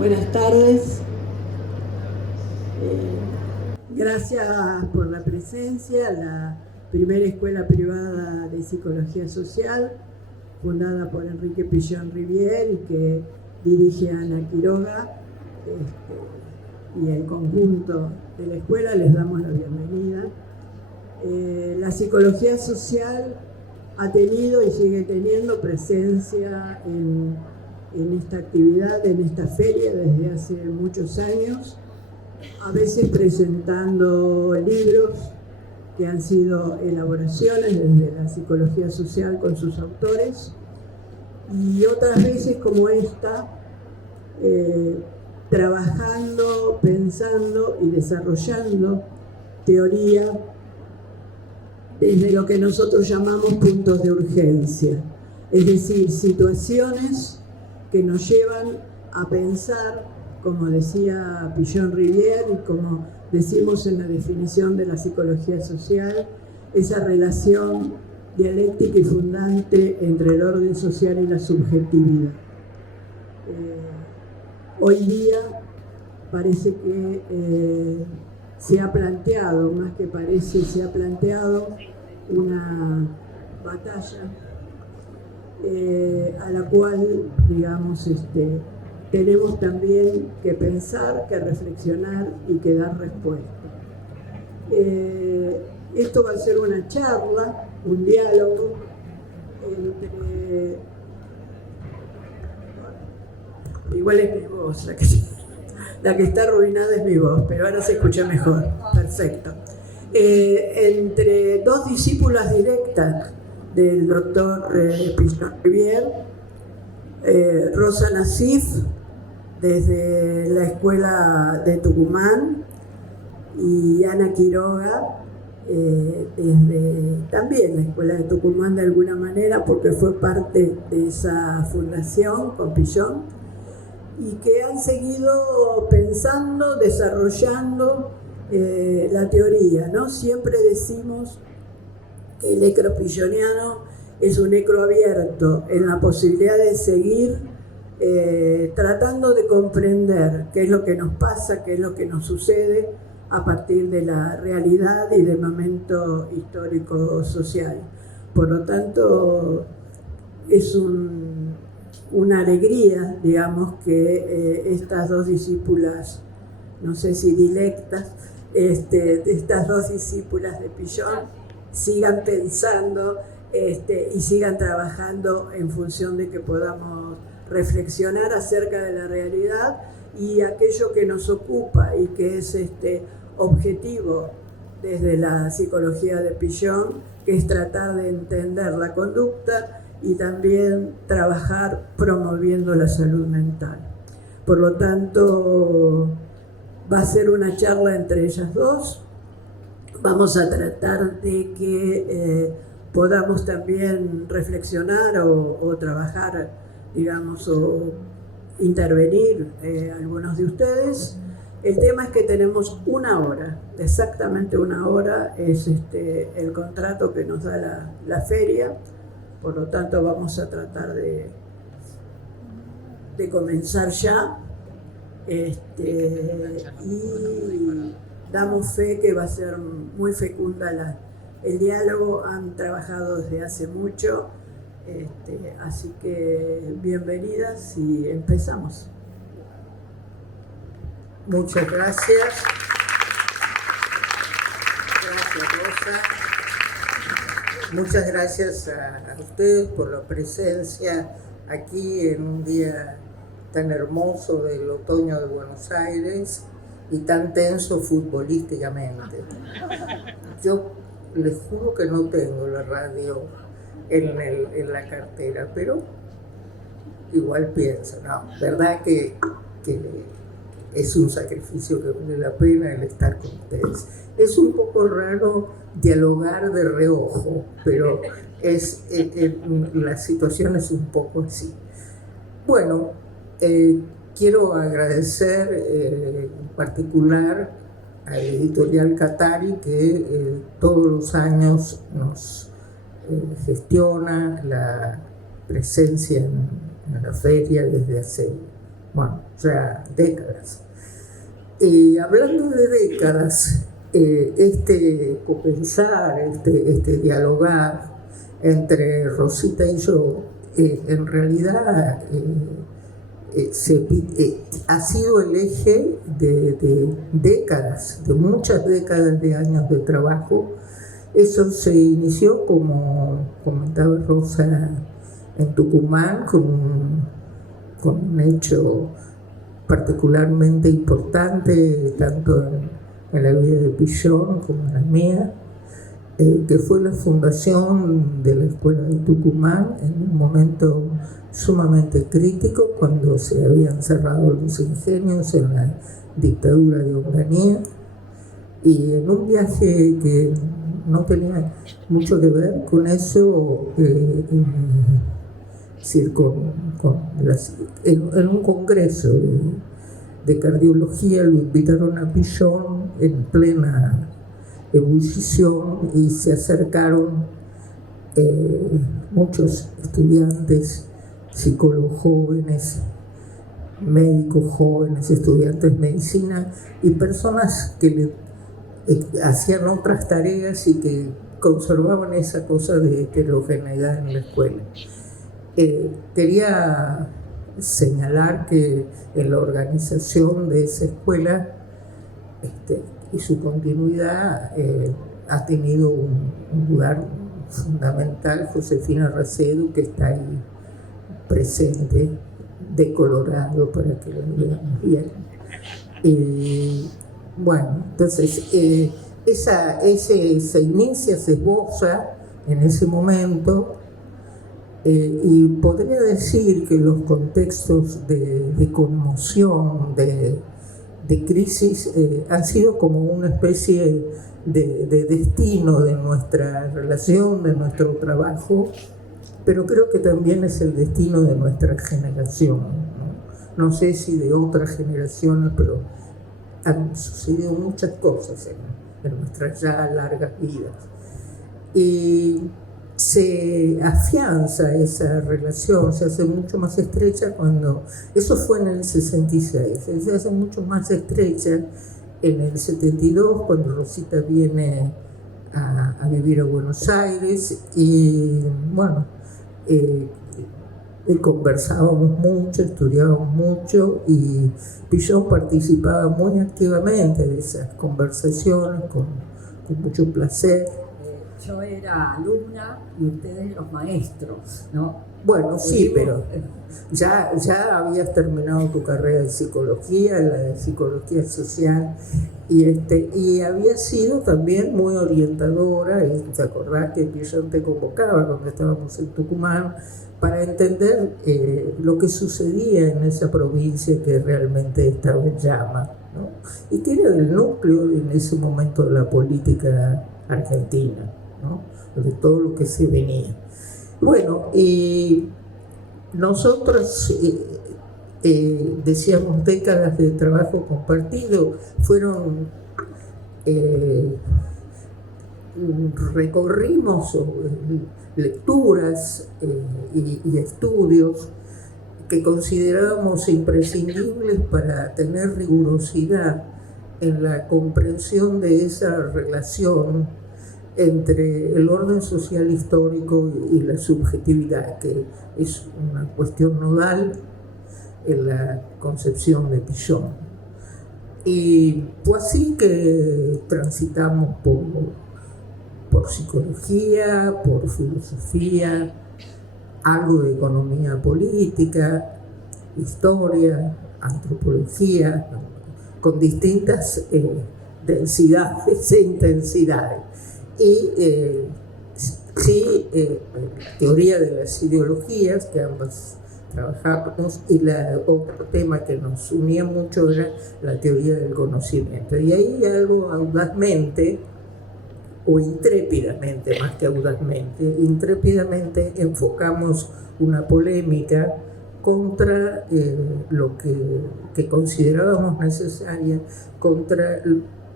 Buenas tardes. Gracias por la presencia. La primera escuela privada de psicología social, fundada por Enrique Pillón Rivière y que dirige Ana Quiroga, y el conjunto de la escuela, les damos la bienvenida. La psicología social ha tenido y sigue teniendo presencia en esta actividad, en esta feria desde hace muchos años, a veces presentando libros que han sido elaboraciones desde la psicología social con sus autores, y otras veces como esta, trabajando, pensando y desarrollando teoría desde lo que nosotros llamamos puntos de urgencia, es decir, situaciones que nos llevan a pensar, como decía Pillón Rivière y como decimos en la definición de la psicología social, esa relación dialéctica y fundante entre el orden social y la subjetividad. Hoy día parece que se ha planteado, más que parece, se ha planteado una batalla a la cual, digamos, tenemos también que pensar, que reflexionar y que dar respuesta. Esto va a ser una charla, un diálogo entre... Igual es mi voz, la que está arruinada es mi voz, pero ahora se escucha mejor. Perfecto. Entre dos discípulas directas del doctor Pillón Rivière, Rosa Nassif, desde la escuela de Tucumán, y Ana Quiroga, desde también la escuela de Tucumán de alguna manera, porque fue parte de esa fundación con Pillón, y que han seguido pensando, desarrollando la teoría, ¿no? Siempre decimos que el necropilloniano es un necro abierto en la posibilidad de seguir tratando de comprender qué es lo que nos pasa, qué es lo que nos sucede a partir de la realidad y del momento histórico social. Por lo tanto, es una alegría, digamos, que estas dos discípulas, no sé si dilectas, estas dos discípulas de Pillón sigan pensando y sigan trabajando en función de que podamos reflexionar acerca de la realidad y aquello que nos ocupa y que es objetivo desde la psicología de Pillón, que es tratar de entender la conducta y también trabajar promoviendo la salud mental. Por lo tanto, va a ser una charla entre ellas dos. Vamos a tratar de que podamos también reflexionar o trabajar, digamos, o intervenir algunos de ustedes. El tema es que tenemos una hora, exactamente una hora, es el contrato que nos da la feria. Por lo tanto, vamos a tratar de comenzar ya, y damos fe que va a ser muy fecunda el diálogo. Han trabajado desde hace mucho, así que bienvenidas y empezamos. Muchas gracias. Gracias, Rosa. Muchas gracias a ustedes por la presencia aquí en un día tan hermoso del otoño de Buenos Aires y tan tenso futbolísticamente. Yo les juro que no tengo la radio en la cartera, pero igual pienso, no, verdad que es un sacrificio que vale la pena el estar con ustedes. Es un poco raro dialogar de reojo, pero la situación es un poco así. Bueno, quiero agradecer en particular al editorial Catari que todos los años nos gestiona la presencia en la feria desde hace bueno, ya décadas. Y hablando de décadas, este compensar, este dialogar entre Rosita y yo, en realidad ha sido el eje de décadas, de muchas décadas de años de trabajo. Eso se inició, como comentaba Rosa, en Tucumán, con un hecho particularmente importante, tanto en la vida de Pillón como en la mía, que fue la fundación de la Escuela de Tucumán en un momento sumamente crítico, cuando se habían cerrado los ingenios en la dictadura de Onganía, y en un viaje que no tenía mucho que ver con eso, en un congreso de cardiología lo invitaron a Pillón en plena ebullición, y se acercaron muchos estudiantes, psicólogos jóvenes, médicos jóvenes, estudiantes de medicina y personas que hacían otras tareas y que conservaban esa cosa de heterogeneidad en la escuela. Quería señalar que en la organización de esa escuela y su continuidad ha tenido un lugar fundamental Josefina Racedo, que está ahí presente, decolorado para que lo veamos bien. Bueno, entonces se inicia, se esboza en ese momento, y podría decir que los contextos de conmoción, de crisis, han sido como una especie de destino de nuestra relación, de nuestro trabajo, pero creo que también es el destino de nuestra generación, no sé si de otras generaciones, pero han sucedido muchas cosas en nuestras ya largas vidas. Y se afianza esa relación, se hace mucho más estrecha cuando, eso fue en el 66, se hace mucho más estrecha en el 72, cuando Rosita viene a vivir a Buenos Aires, y bueno, conversábamos mucho, estudiábamos mucho, y Pillón participaba muy activamente de esas conversaciones con mucho placer. Yo era alumna y ustedes los maestros, ¿no? Bueno, sí, pero ya habías terminado tu carrera de psicología, la de psicología social, y había sido también muy orientadora, y te acordás que Pillón te convocaba cuando estábamos en Tucumán para entender lo que sucedía en esa provincia que realmente estaba en llamas, ¿no? Y que era el núcleo en ese momento de la política argentina, ¿no? De todo lo que se venía. Bueno, y nosotros decíamos décadas de trabajo compartido, fueron recorrimos lecturas y estudios que considerábamos imprescindibles para tener rigurosidad en la comprensión de esa relación entre el orden social histórico y la subjetividad, que es una cuestión nodal en la concepción de Pillón. Y fue así que transitamos por psicología, por filosofía, algo de economía política, historia, antropología, con distintas densidades e intensidades. Y teoría de las ideologías, que ambas trabajábamos, y otro tema que nos unía mucho era la teoría del conocimiento. Y ahí algo audazmente, o intrépidamente, más que audazmente, intrépidamente enfocamos una polémica contra lo que considerábamos necesaria, contra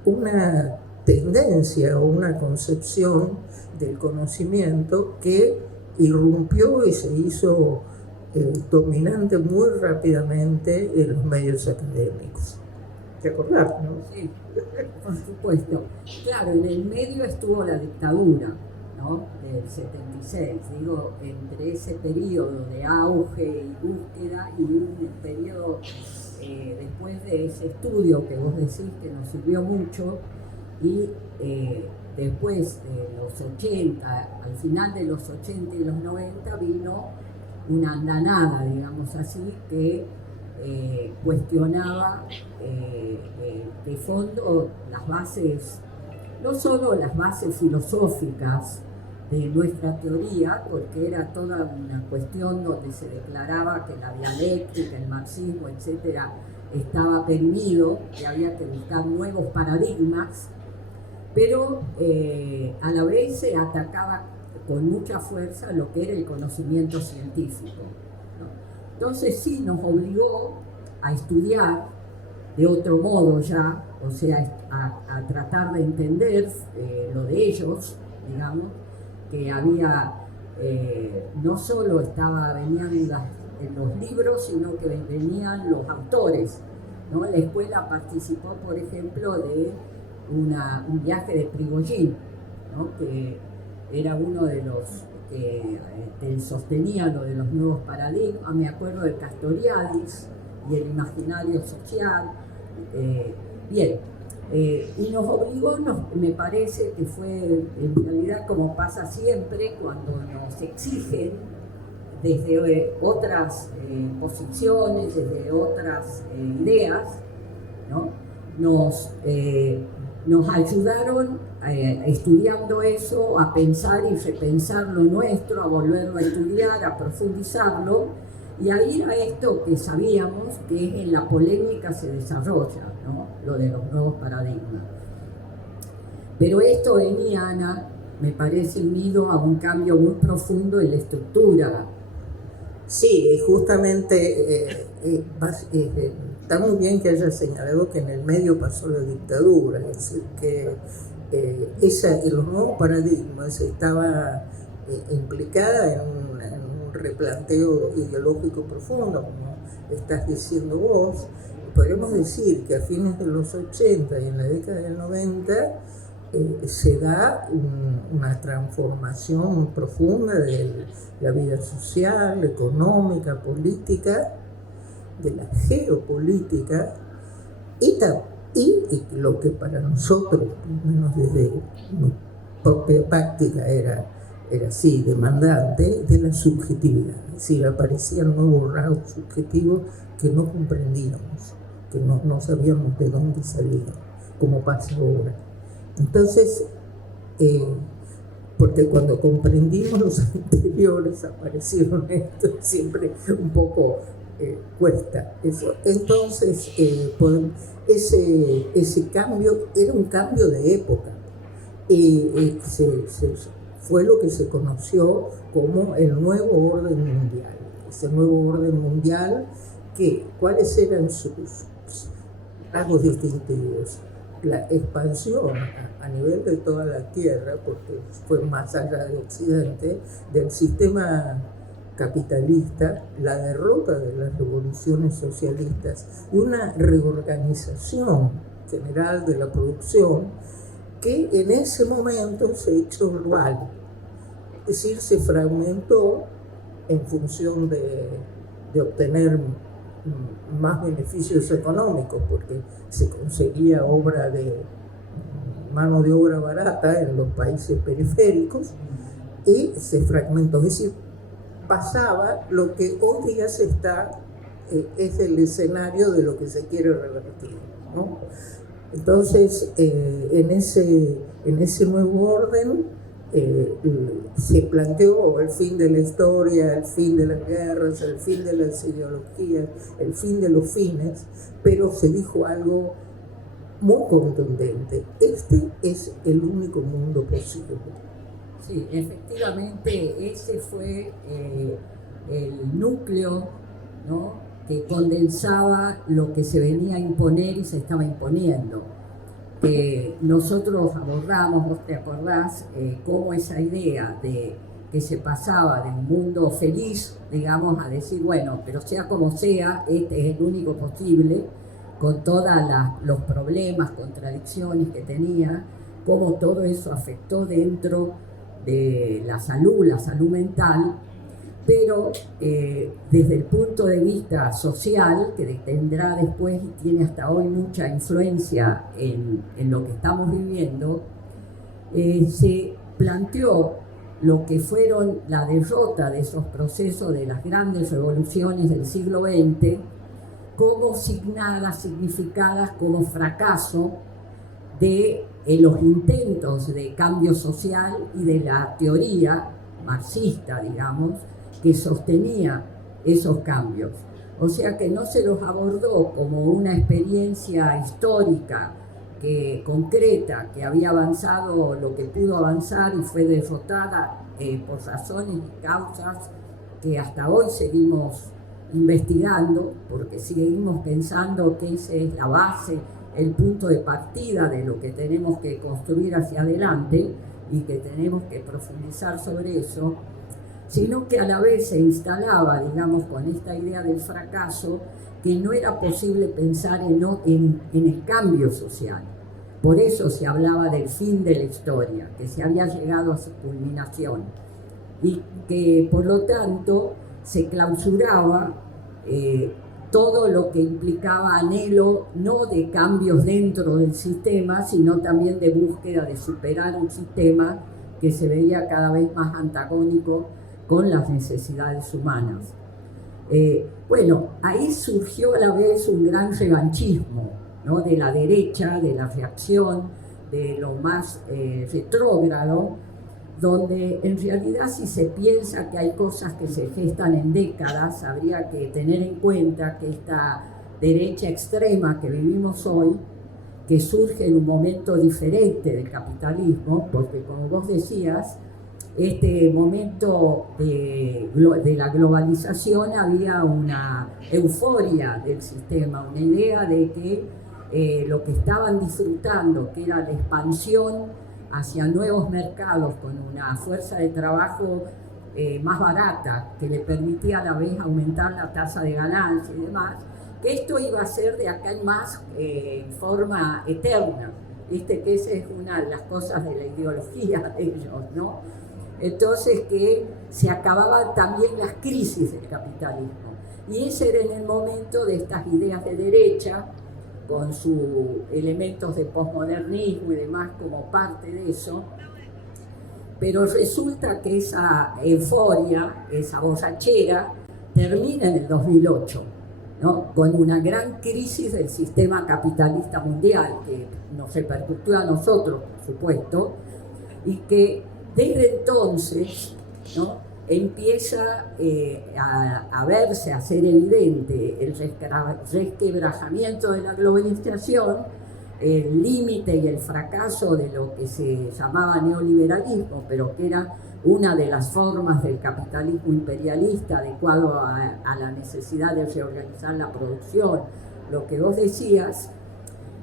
una tendencia o una concepción del conocimiento que irrumpió y se hizo dominante muy rápidamente en los medios académicos. ¿Te acordás, no? Sí, por supuesto. Claro, en el medio estuvo la dictadura, ¿no? Del 76, digo, entre ese periodo de auge y búsqueda y un periodo después de ese estudio que vos decís que nos sirvió mucho, y después de los 80, al final de los 80 y los 90 vino una andanada, digamos así, que cuestionaba de fondo las bases, no solo las bases filosóficas de nuestra teoría, porque era toda una cuestión donde se declaraba que la dialéctica, el marxismo, etcétera, estaba perdido, que había que buscar nuevos paradigmas, pero a la vez se atacaba con mucha fuerza lo que era el conocimiento científico, ¿no? Entonces sí nos obligó a estudiar de otro modo ya, o sea, a tratar de entender lo de ellos, digamos, que había, no solo venían los libros, sino que venían los autores, ¿no? La escuela participó, por ejemplo, de un viaje de Prigogine, ¿no? Que era uno de los que sostenía lo de los nuevos paradigmas. Me acuerdo de Castoriadis y el imaginario social. Bien, y nos obligó, me parece que fue en realidad como pasa siempre cuando nos exigen desde otras posiciones, desde otras ideas, ¿no? Nos ayudaron estudiando eso a pensar y repensar lo nuestro, a volverlo a estudiar, a profundizarlo y a ir a esto que sabíamos que es en la polémica se desarrolla, ¿no? Lo de los nuevos paradigmas. Pero esto venía, Ana, me parece unido a un cambio muy profundo en la estructura. Sí, justamente está muy bien que haya señalado que en el medio pasó la dictadura, es decir, que los nuevos paradigmas estaba implicada en un replanteo ideológico profundo, como estás diciendo vos. Podríamos decir que a fines de los 80 y en la década del 90 se da una transformación profunda de la vida social, económica, política, de la geopolítica y lo que para nosotros, por lo menos desde mi propia práctica, era así, demandante, de la subjetividad. Es decir, aparecían nuevos rasgos subjetivos que no comprendíamos, que no sabíamos de dónde salían, como pasa ahora. Entonces, porque cuando comprendimos los anteriores aparecieron estos, siempre un poco cuesta eso. Entonces, ese cambio era un cambio de época. Fue lo que se conoció como el nuevo orden mundial. Ese nuevo orden mundial, ¿cuáles eran sus rasgos distintivos? La expansión a nivel de toda la Tierra, porque fue más allá de Occidente, del sistema capitalista, la derrota de las revoluciones socialistas y una reorganización general de la producción que en ese momento se hizo global, es decir, se fragmentó en función de obtener más beneficios económicos, porque se conseguía mano de obra barata en los países periféricos y se fragmentó, es decir, pasaba lo que hoy día es el escenario de lo que se quiere revertir, ¿no? Entonces, en ese nuevo orden se planteó el fin de la historia, el fin de las guerras, el fin de las ideologías, el fin de los fines, pero se dijo algo muy contundente: este es el único mundo posible. Sí, efectivamente, ese fue el núcleo, ¿no?, que condensaba lo que se venía a imponer y se estaba imponiendo. Nosotros abordamos, vos te acordás, cómo esa idea de que se pasaba de un mundo feliz, digamos, a decir, bueno, pero sea como sea, este es el único posible, con todos los problemas, contradicciones que tenía, cómo todo eso afectó dentro de la salud mental, pero desde el punto de vista social, que tendrá después y tiene hasta hoy mucha influencia en lo que estamos viviendo, se planteó lo que fueron la derrota de esos procesos de las grandes revoluciones del siglo XX como significadas como fracaso de los intentos de cambio social y de la teoría marxista, digamos, que sostenía esos cambios. O sea que no se los abordó como una experiencia histórica concreta, que había avanzado lo que pudo avanzar y fue derrotada por razones y causas que hasta hoy seguimos investigando, porque seguimos pensando que esa es la base, el punto de partida de lo que tenemos que construir hacia adelante y que tenemos que profundizar sobre eso, sino que a la vez se instalaba, digamos, con esta idea del fracaso, que no era posible pensar en el cambio social. Por eso se hablaba del fin de la historia, que se había llegado a su culminación y que por lo tanto se clausuraba todo lo que implicaba anhelo no de cambios dentro del sistema, sino también de búsqueda de superar un sistema que se veía cada vez más antagónico con las necesidades humanas. Bueno, ahí surgió a la vez un gran revanchismo, ¿no? De la derecha, de la reacción, de lo más retrógrado, donde en realidad si se piensa que hay cosas que se gestan en décadas, habría que tener en cuenta que esta derecha extrema que vivimos hoy, que surge en un momento diferente del capitalismo, porque como vos decías, este momento de la globalización había una euforia del sistema, una idea de que lo que estaban disfrutando, que era la expansión hacia nuevos mercados con una fuerza de trabajo más barata, que le permitía a la vez aumentar la tasa de ganancia y demás, que esto iba a ser de acá en más en forma eterna. Viste que esa es una de las cosas de la ideología de ellos, ¿no? Entonces que se acababan también las crisis del capitalismo. Y ese era en el momento de estas ideas de derecha, con sus elementos de posmodernismo y demás como parte de eso, pero resulta que esa euforia, esa borrachera, termina en el 2008, ¿no? Con una gran crisis del sistema capitalista mundial que nos repercutió a nosotros, por supuesto, y que desde entonces, ¿no? Empieza a verse, a ser evidente el resquebrajamiento de la globalización, el límite y el fracaso de lo que se llamaba neoliberalismo, pero que era una de las formas del capitalismo imperialista adecuado a la necesidad de reorganizar la producción, lo que vos decías.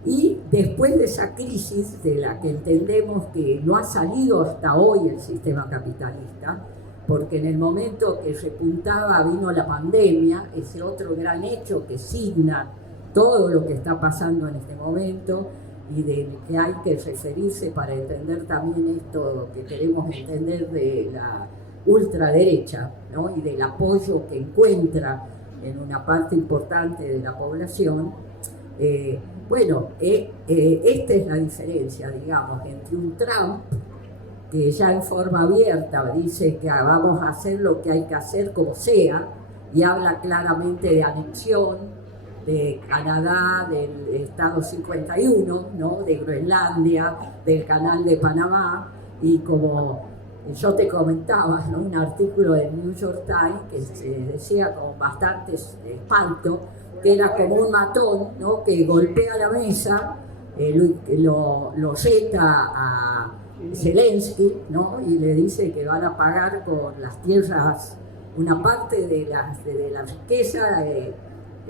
Y después de esa crisis de la que entendemos que no ha salido hasta hoy el sistema capitalista, porque en el momento que repuntaba vino la pandemia, ese otro gran hecho que signa todo lo que está pasando en este momento y del que hay que referirse para entender también esto que queremos entender de la ultraderecha, ¿no? Y del apoyo que encuentra en una parte importante de la población. Esta es la diferencia, digamos, entre un Trump que ya en forma abierta dice que vamos a hacer lo que hay que hacer como sea, y habla claramente de anexión de Canadá, del Estado 51, ¿no? De Groenlandia, del Canal de Panamá, y como yo te comentaba, ¿no? Un artículo del New York Times que se decía con bastante espanto, que era como un matón, ¿no? Que golpea la mesa, lo reta a Zelensky, ¿no? Y le dice que van a pagar con las tierras, una parte de la riqueza de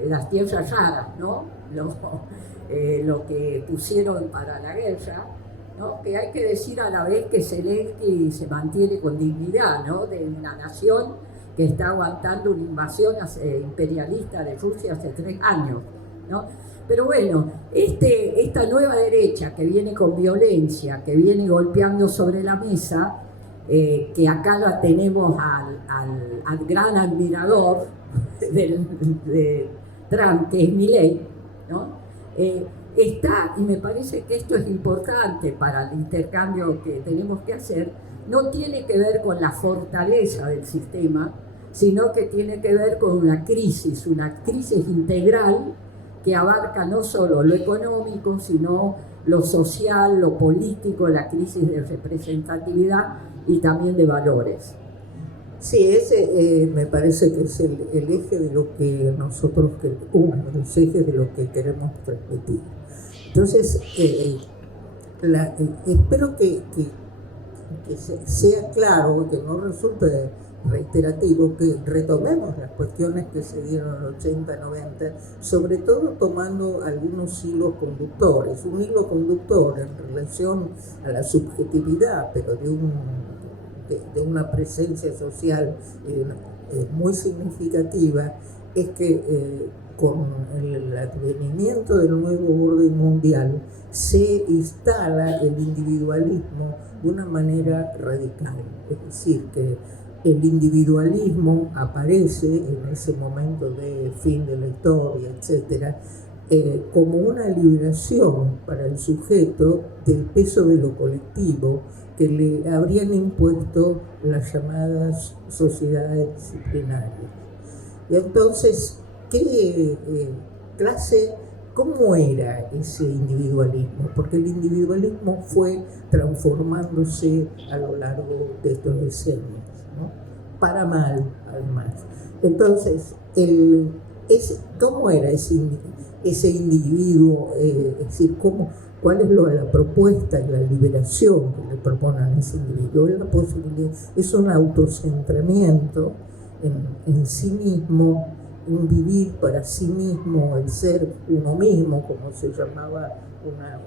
las tierras raras, ¿no? Lo que pusieron para la guerra, ¿no? Que hay que decir a la vez que Zelensky se mantiene con dignidad, ¿no? De una nación que está aguantando una invasión imperialista de Rusia hace 3 años, ¿no? Pero bueno, esta nueva derecha que viene con violencia, que viene golpeando sobre la mesa, que acá la tenemos al gran admirador de Trump, que es Milei, ¿no? Está, y me parece que esto es importante para el intercambio que tenemos que hacer, no tiene que ver con la fortaleza del sistema, sino que tiene que ver con una crisis integral que abarca no solo lo económico, sino lo social, lo político, la crisis de representatividad y también de valores. Sí, ese me parece que es el eje de lo que nosotros, uno de los ejes de lo que queremos transmitir. Entonces, espero que sea claro, que no resulte reiterativo, que retomemos las cuestiones que se dieron en el 80-90, sobre todo tomando algunos hilos conductores. Un hilo conductor en relación a la subjetividad, pero de una presencia social muy significativa, es que con el advenimiento del nuevo orden mundial se instala el individualismo de una manera radical. Es decir, que el individualismo aparece en ese momento de fin de la historia, etcétera, como una liberación para el sujeto del peso de lo colectivo que le habrían impuesto las llamadas sociedades disciplinarias. Y entonces, ¿cómo era ese individualismo? Porque el individualismo fue transformándose a lo largo de estos decenios, ¿no? Para mal, además. Entonces, ¿cómo era ese individuo? Es decir, ¿cuál es la propuesta y la liberación que le proponen a ese individuo? Es un autocentramiento en sí mismo, un vivir para sí mismo, el ser uno mismo, como se llamaba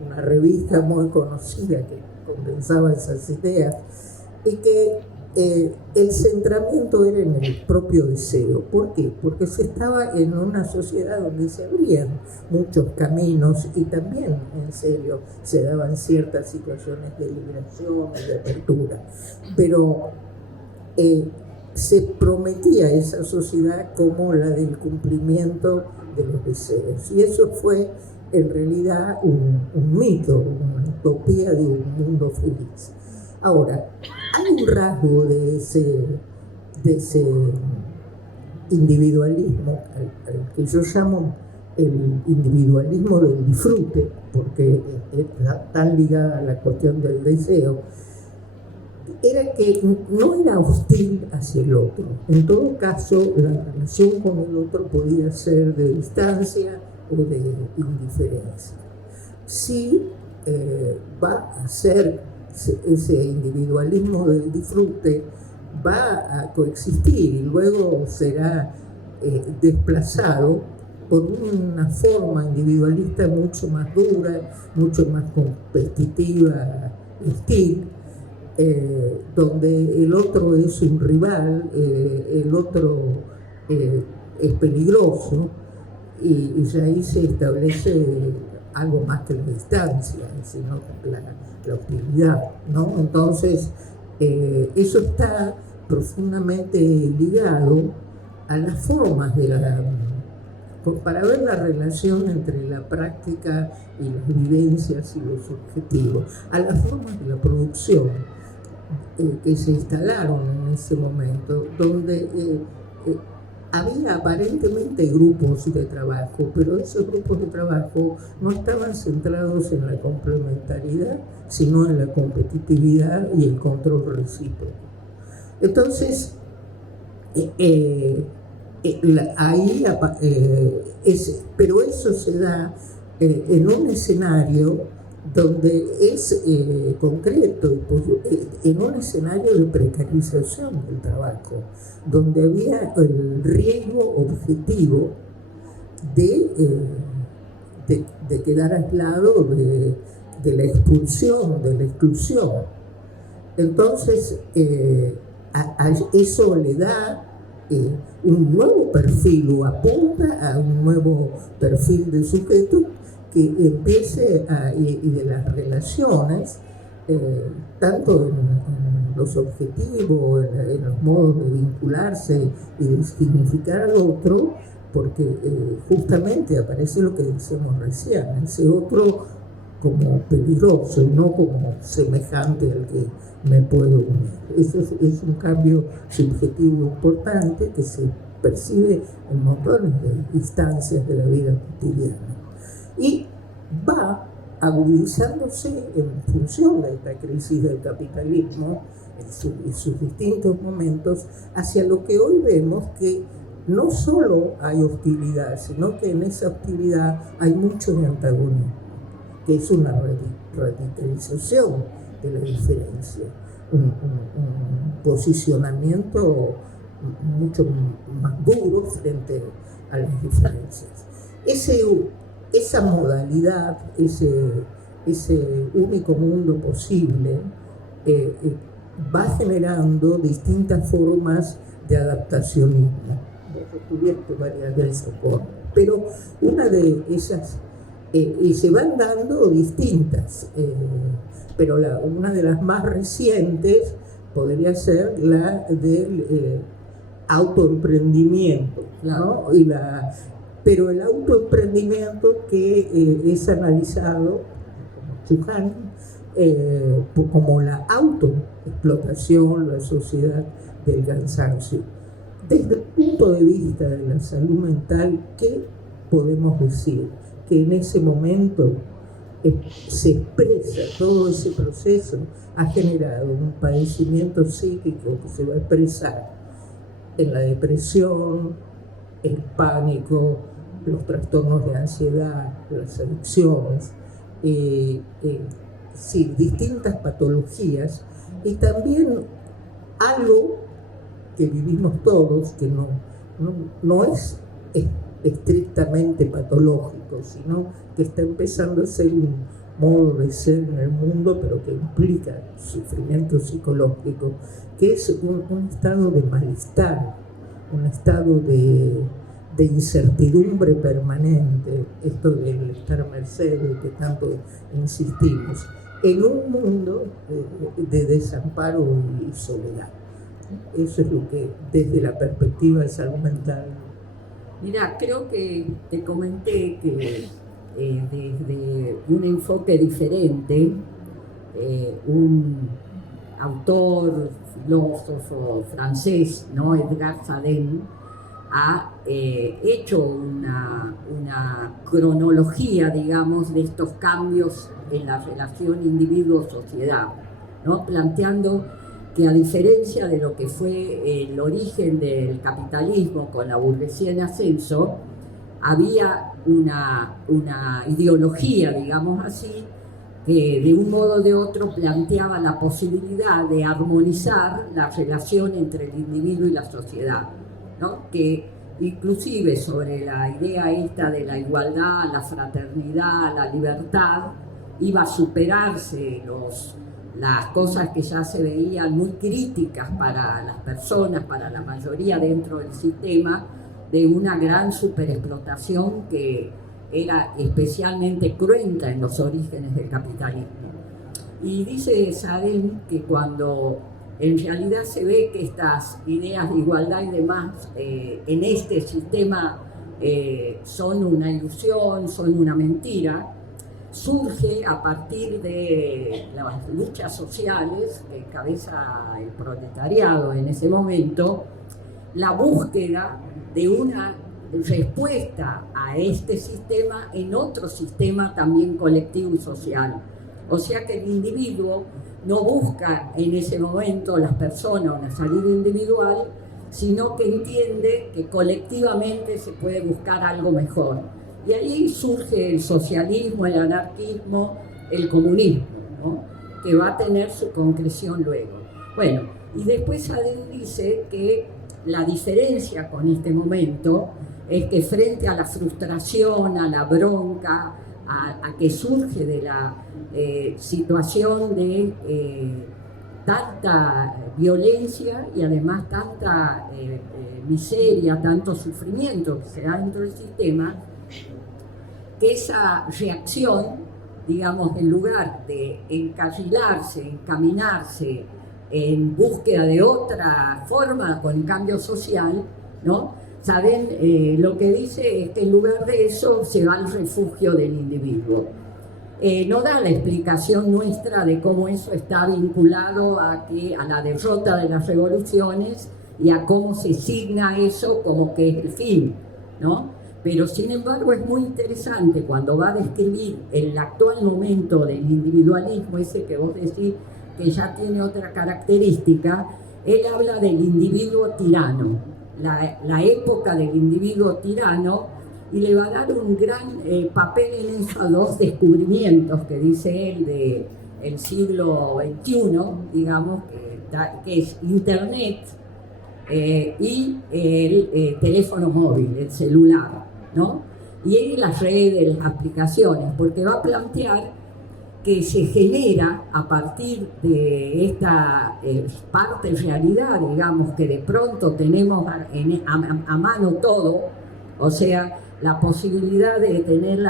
una revista muy conocida que condensaba esas ideas, y que el centramiento era en el propio deseo. ¿Por qué? Porque se estaba en una sociedad donde se abrían muchos caminos y también, en serio, se daban ciertas situaciones de liberación y de apertura. Pero se prometía esa sociedad como la del cumplimiento de los deseos. Y eso fue en realidad un mito, una utopía de un mundo feliz. Ahora, hay un rasgo de ese individualismo al que yo llamo el individualismo del disfrute, porque está tan ligada a la cuestión del deseo, era que no era hostil hacia el otro. En todo caso, la relación con el otro podía ser de distancia o de indiferencia. Sí va a ser ese individualismo del disfrute, va a coexistir y luego será desplazado por una forma individualista mucho más dura, mucho más competitiva, hostil, donde el otro es un rival, el otro es peligroso, y ya ahí se establece algo más que la distancia, sino la hostilidad, ¿no? Entonces, eso está profundamente ligado a las formas para ver la relación entre la práctica y las vivencias y los objetivos, a las formas de la producción que se instalaron en ese momento, donde había aparentemente grupos de trabajo, pero esos grupos de trabajo no estaban centrados en la complementariedad, sino en la competitividad y el control recíproco. Entonces, pero eso se da en un escenario donde es concreto, en un escenario de precarización del trabajo, donde había el riesgo objetivo de quedar aislado de la expulsión, de la exclusión. Entonces, a eso le da un nuevo perfil o apunta a un nuevo perfil de sujeto que empiece y de las relaciones, tanto en los objetivos, en los modos de vincularse y de significar al otro, porque justamente aparece lo que decíamos recién, ese otro como peligroso y no como semejante al que me puedo unir. Eso es un cambio subjetivo importante que se percibe en montones de instancias de la vida cotidiana y va agudizándose en función de esta crisis del capitalismo en sus distintos momentos hacia lo que hoy vemos que no solo hay hostilidad, sino que en esa hostilidad hay mucho de antagonismo, que es una radicalización de la diferencia, un posicionamiento mucho más duro frente a las diferencias. Esa modalidad, ese único mundo posible, va generando distintas formas de adaptacionismo. He descubierto varias de esas formas, pero una de esas, y se van dando distintas, pero una de las más recientes podría ser la del autoemprendimiento, ¿no? Pero el autoemprendimiento que es analizado, como Chuján, como la autoexplotación, la sociedad del cansancio. Desde el punto de vista de la salud mental, ¿qué podemos decir? Que en ese momento se expresa todo ese proceso, ha generado un padecimiento psíquico que se va a expresar en la depresión, el pánico, los trastornos de ansiedad, las adicciones, sí, distintas patologías y también algo que vivimos todos, que no es estrictamente patológico, sino que está empezando a ser un modo de ser en el mundo, pero que implica sufrimiento psicológico, que es un estado de malestar, un estado de incertidumbre permanente, esto del estar a merced de que tanto insistimos, en un mundo de desamparo y soledad. Eso es lo que, desde la perspectiva de salud mental. Mira, creo que te comenté que desde un enfoque diferente, un autor, filósofo francés, ¿no? Edgar Saden, ha hecho una cronología, digamos, de estos cambios en la relación individuo-sociedad, ¿no? Planteando que a diferencia de lo que fue el origen del capitalismo con la burguesía en ascenso, había una ideología, digamos así, que de un modo o de otro planteaba la posibilidad de armonizar la relación entre el individuo y la sociedad, ¿no? Que inclusive sobre la idea esta de la igualdad, la fraternidad, la libertad, iba a superarse las cosas que ya se veían muy críticas para las personas, para la mayoría dentro del sistema, de una gran superexplotación que era especialmente cruenta en los orígenes del capitalismo. Y dice Saden que cuando en realidad se ve que estas ideas de igualdad y demás en este sistema son una ilusión, son una mentira, surge a partir de las luchas sociales que encabeza el proletariado en ese momento, la búsqueda de una respuesta a este sistema en otro sistema también colectivo y social. O sea que el individuo no busca en ese momento, las personas, una salida individual, sino que entiende que colectivamente se puede buscar algo mejor. Y ahí surge el socialismo, el anarquismo, el comunismo, ¿no? Que va a tener su concreción luego. Bueno, y después Saden dice que la diferencia con este momento es que frente a la frustración, a la bronca, a que surge de la situación de tanta violencia y además tanta miseria, tanto sufrimiento que se da dentro del sistema, que esa reacción, digamos, en lugar de encarrilarse, encaminarse en búsqueda de otra forma con el cambio social, ¿no? ¿Saben? Lo que dice es que en lugar de eso se va al refugio del individuo. No da la explicación nuestra de cómo eso está vinculado a la derrota de las revoluciones y a cómo se signa eso como que es el fin, ¿no? Pero sin embargo es muy interesante cuando va a describir el actual momento del individualismo, ese que vos decís que ya tiene otra característica. Él habla del individuo tirano, la época del individuo tirano, y le va a dar un gran papel en eso a dos descubrimientos que dice él del siglo XXI, digamos, que es Internet y el teléfono móvil, el celular, ¿no? Y las redes, las aplicaciones, porque va a plantear que se genera a partir de esta parte realidad, digamos, que de pronto tenemos a mano todo, o sea, la posibilidad de tener,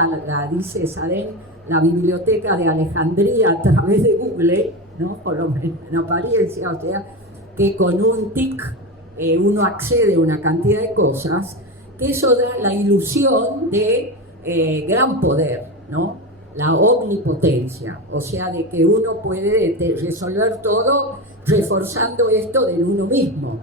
dice Sarén, la biblioteca de Alejandría a través de Google, ¿no? Por lo menos en apariencia, o sea, que con un tic uno accede a una cantidad de cosas, que eso da la ilusión de gran poder, ¿no? La omnipotencia, o sea, de que uno puede resolver todo reforzando esto de uno mismo,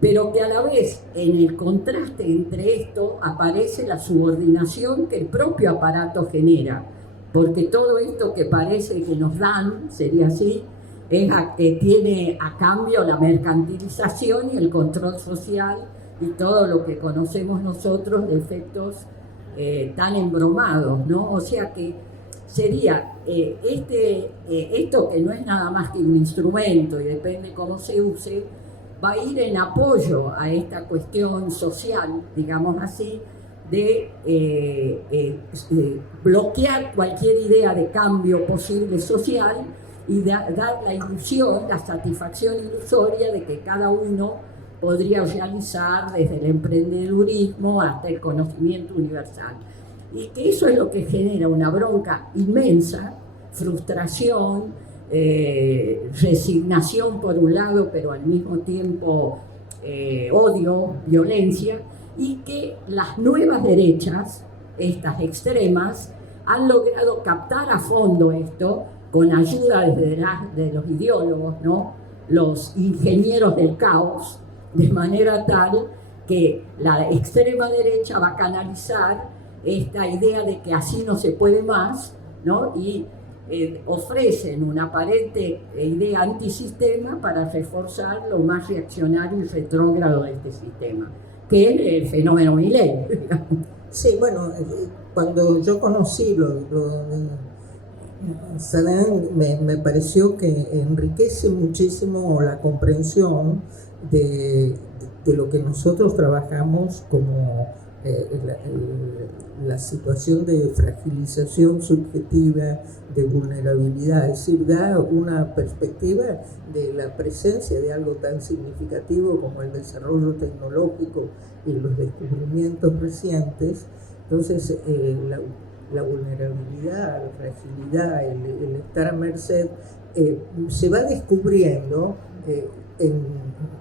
pero que a la vez en el contraste entre esto aparece la subordinación que el propio aparato genera, porque todo esto que parece que nos dan, sería así, es que tiene a cambio la mercantilización y el control social y todo lo que conocemos nosotros de efectos tan embromados, ¿no? O sea que sería esto que no es nada más que un instrumento y depende cómo se use, va a ir en apoyo a esta cuestión social, digamos así, de bloquear cualquier idea de cambio posible social y dar la ilusión, la satisfacción ilusoria de que cada uno podría realizar desde el emprendedurismo hasta el conocimiento universal. Y que eso es lo que genera una bronca inmensa, frustración, resignación por un lado, pero al mismo tiempo odio, violencia, y que las nuevas derechas, estas extremas, han logrado captar a fondo esto con ayuda de los ideólogos, ¿no? Los ingenieros del caos, de manera tal que la extrema derecha va a canalizar esta idea de que así no se puede más, ¿no? Y ofrecen una aparente idea antisistema para reforzar lo más reaccionario y retrógrado de este sistema, que es el fenómeno Milei. Sí, bueno, cuando yo conocí lo de Sarén, me pareció que enriquece muchísimo la comprensión de lo que nosotros trabajamos como la situación de fragilización subjetiva, de vulnerabilidad, es decir, da una perspectiva de la presencia de algo tan significativo como el desarrollo tecnológico y los descubrimientos recientes. Entonces, la vulnerabilidad, la fragilidad, el estar a merced, se va descubriendo.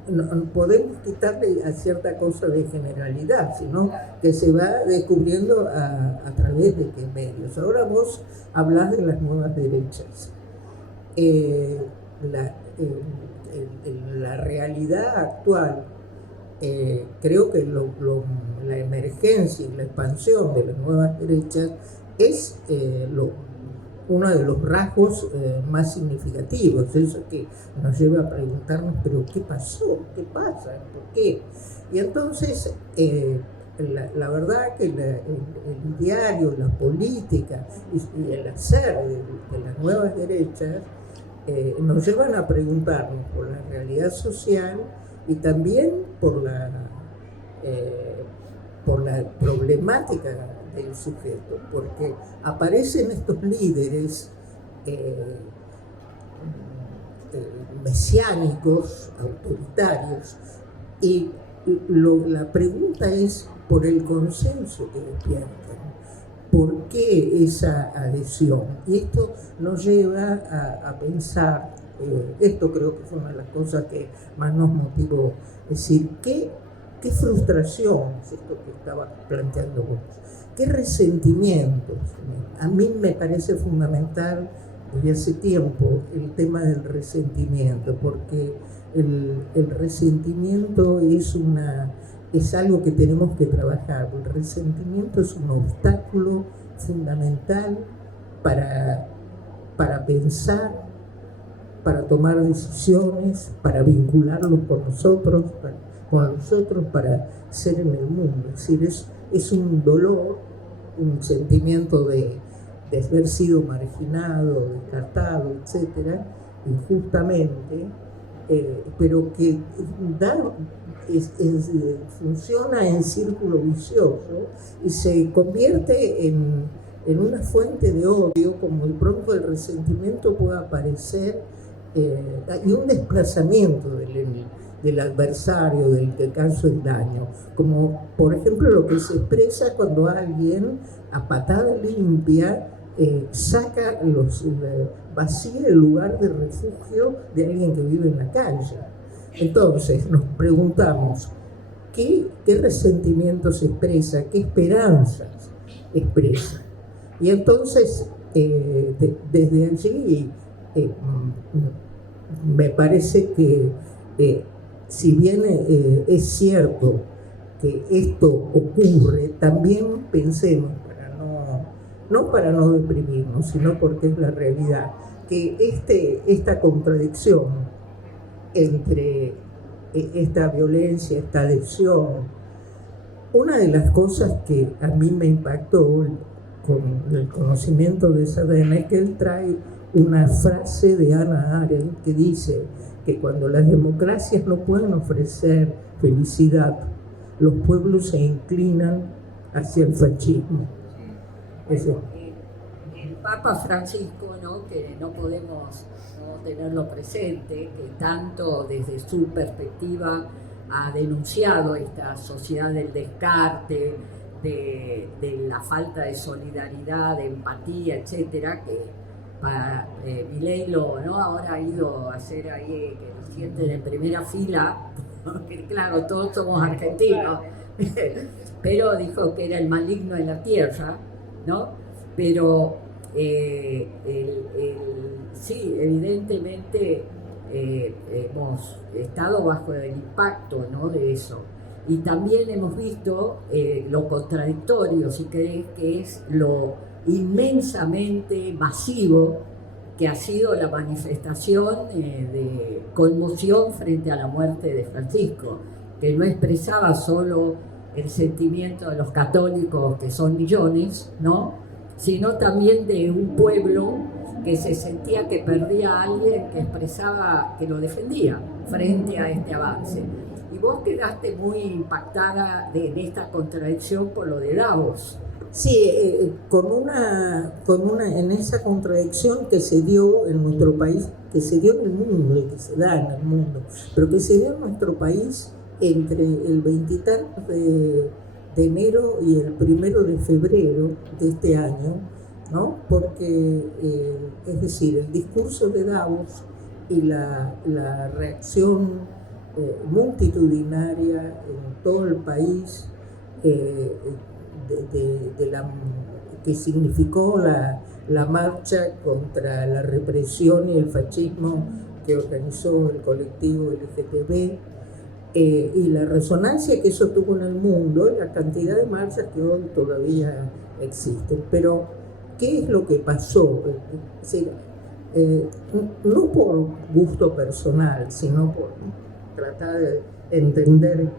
No podemos quitarle a cierta cosa de generalidad, sino que se va descubriendo a través de qué medios. Ahora vos hablás de las nuevas derechas. La realidad actual, creo que la emergencia y la expansión de las nuevas derechas es uno de los rasgos más significativos, eso que nos lleva a preguntarnos, pero ¿qué pasó? ¿Qué pasa? ¿Por qué? Y entonces, la verdad que el diario, la política y el hacer de las nuevas derechas nos llevan a preguntarnos por la realidad social y también por la problemática del sujeto, porque aparecen estos líderes mesiánicos, autoritarios, y la pregunta es por el consenso que despiertan. ¿Por qué esa adhesión? Y esto nos lleva a pensar, esto creo que fue una de las cosas que más nos motivó, es decir, qué frustración es esto que estaba planteando vos, qué resentimientos. A mí me parece fundamental desde hace tiempo el tema del resentimiento, porque el resentimiento es algo que tenemos que trabajar. El resentimiento es un obstáculo fundamental para pensar, para tomar decisiones, para vincularnos con nosotros, para ser en el mundo. Es decir, es un dolor, un sentimiento de haber sido marginado, descartado, etcétera, injustamente, pero que funciona en círculo vicioso y se convierte en una fuente de odio, como de pronto el resentimiento puede aparecer, y un desplazamiento del adversario, del que causa el daño, como por ejemplo lo que se expresa cuando alguien a patada limpia vacía el lugar de refugio de alguien que vive en la calle. Entonces nos preguntamos, ¿qué resentimiento se expresa? ¿Qué esperanzas expresa? Y entonces, desde allí, me parece que, si bien es cierto que esto ocurre, también pensemos, no para no deprimirnos, sino porque es la realidad, que esta contradicción entre esta violencia, esta adhesión, una de las cosas que a mí me impactó con el conocimiento de Saavedra es que él trae una frase de Hannah Arendt que dice que cuando las democracias no pueden ofrecer felicidad, los pueblos se inclinan hacia el fascismo. Bueno, el Papa Francisco, ¿no?, que no podemos no tenerlo presente, que tanto desde su perspectiva ha denunciado esta sociedad del descarte, de la falta de solidaridad, de empatía, etcétera, que para Milei ¿no?, ahora ha ido a hacer ahí que lo sienten en primera fila, porque claro, todos somos argentinos, pero dijo que era el maligno de la tierra, ¿no? Pero sí, evidentemente hemos estado bajo el impacto, ¿no?, de eso. Y también hemos visto lo contradictorio, si querés, que es lo inmensamente masivo que ha sido la manifestación de conmoción frente a la muerte de Francisco, que no expresaba solo el sentimiento de los católicos, que son millones, ¿no?, sino también de un pueblo que se sentía que perdía a alguien que expresaba, que lo defendía frente a este avance. Y vos quedaste muy impactada de esta contradicción por lo de Davos. Sí, en esa contradicción que se dio en nuestro país, que se dio en el mundo y que se da en el mundo, pero que se dio en nuestro país entre el 20 de enero y el 1 de febrero de este año, ¿no? Porque, es decir, el discurso de Davos y la reacción multitudinaria en todo el país que significó la marcha contra la represión y el fascismo que organizó el colectivo LGTB, y la resonancia que eso tuvo en el mundo y la cantidad de marchas que hoy todavía existen. Pero, ¿qué es lo que pasó? Es decir, no por gusto personal, sino por tratar de entender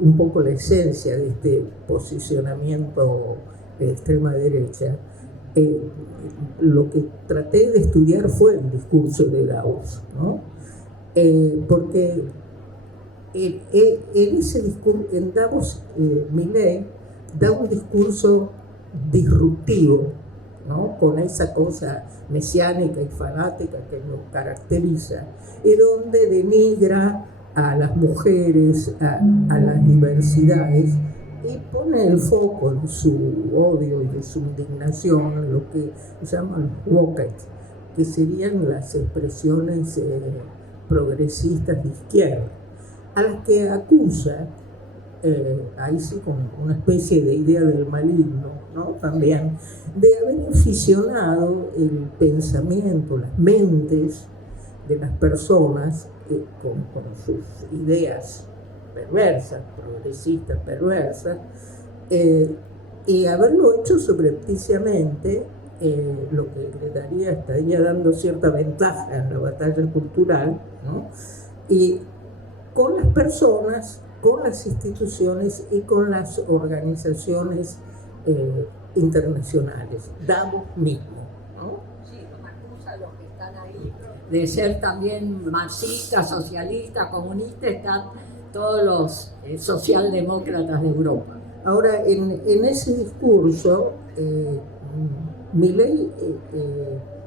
un poco la esencia de este posicionamiento de extrema derecha, lo que traté de estudiar fue el discurso de Davos, ¿no? Porque en ese discurso, en Davos, Milei da un discurso disruptivo, ¿no? Con esa cosa mesiánica y fanática que lo caracteriza, y donde denigra a las mujeres, a las diversidades, y pone el foco en su odio y de su indignación en lo que llaman los woke, que serían las expresiones progresistas de izquierda, a las que acusa, ahí sí con una especie de idea del maligno, ¿no? También, de haber aficionado el pensamiento, las mentes de las personas con sus ideas perversas, progresistas perversas, y haberlo hecho subrepticiamente, lo que estaría dando cierta ventaja en la batalla cultural, ¿no? Y con las personas, con las instituciones y con las organizaciones internacionales, Davos mismo, ¿no? Sí, los acusa los que están ahí de ser también marxistas, socialistas, comunistas, están todos los socialdemócratas de Europa. Ahora, en ese discurso, Milei